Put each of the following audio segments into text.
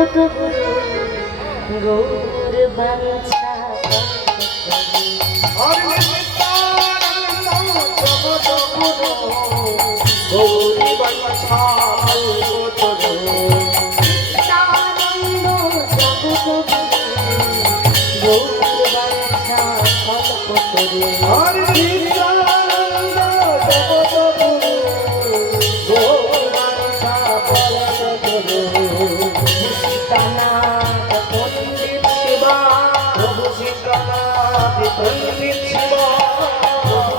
জগত গুরু গৌর বাঞ্ছা গৌরী বাঞ্ছা নিত্যানন্দ জগত গুরু গৌর বাঞ্ছা কল্পতরু হরে নিত্যানন্দ জগত গুরু গৌরী বাঞ্ছা কল্পতরু সীতানাথ পণ্ডিত শিবা প্রভু সীতানাথ পণ্ডিত শিবা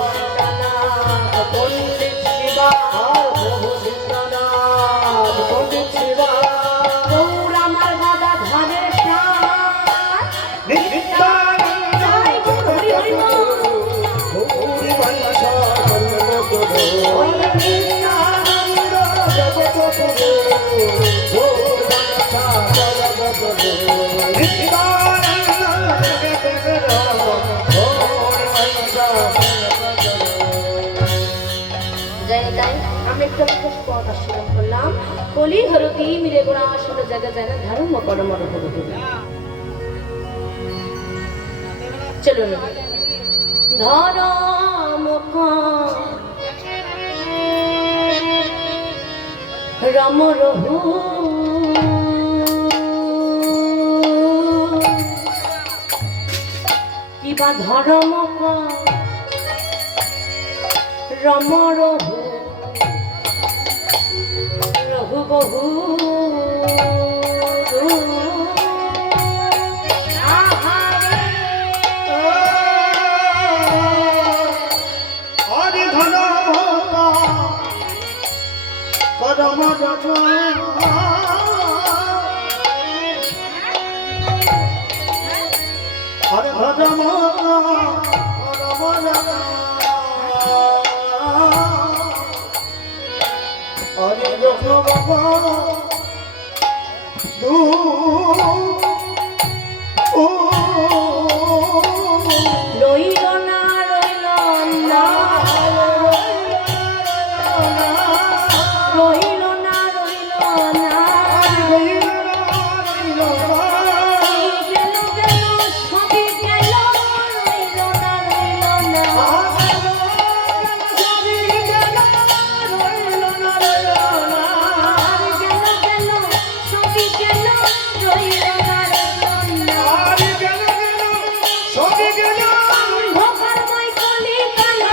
সীতানাথ পণ্ডিত শিবা প্রভু সীতানাথ পণ্ডিত শিবা গৌর আমার গদা ধারে প্রাণ নিত্যানন্দ হরি হরি গৌরী বাঞ্ছা কল্পতরু নিত্যানন্দ জগত গুরু গৌরী বাঞ্ছা কল্পতরু নিত্যানন্দ জগত গুরু গৌরী বাঞ্ছা কল্পতরু। যাই তাই আমি একটা পথ আশ্রম করলাম কলি হরতি মিরে গোড়া আসল জায়গা যায় না ধর্ম পরমর হরতি চলুন ধরম রম রহু কিবা ধরম রম রহু রঘু বহু হরি ধন পরম রজ হরি ধন পরম রজ হরি রঘ দু রইল না রইল না রইল না রইল না গেল গেল সবই গেল রইল না রইল না গেল গেল সবই গেল রইল না রইল না অন্ধকারময় কলি কালো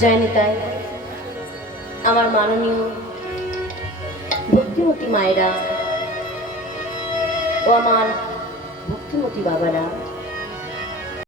জয়নি তাই আমার মাননীয় ভক্তিমতী মায়েরা ও আমার ভক্তিমতী বাবারা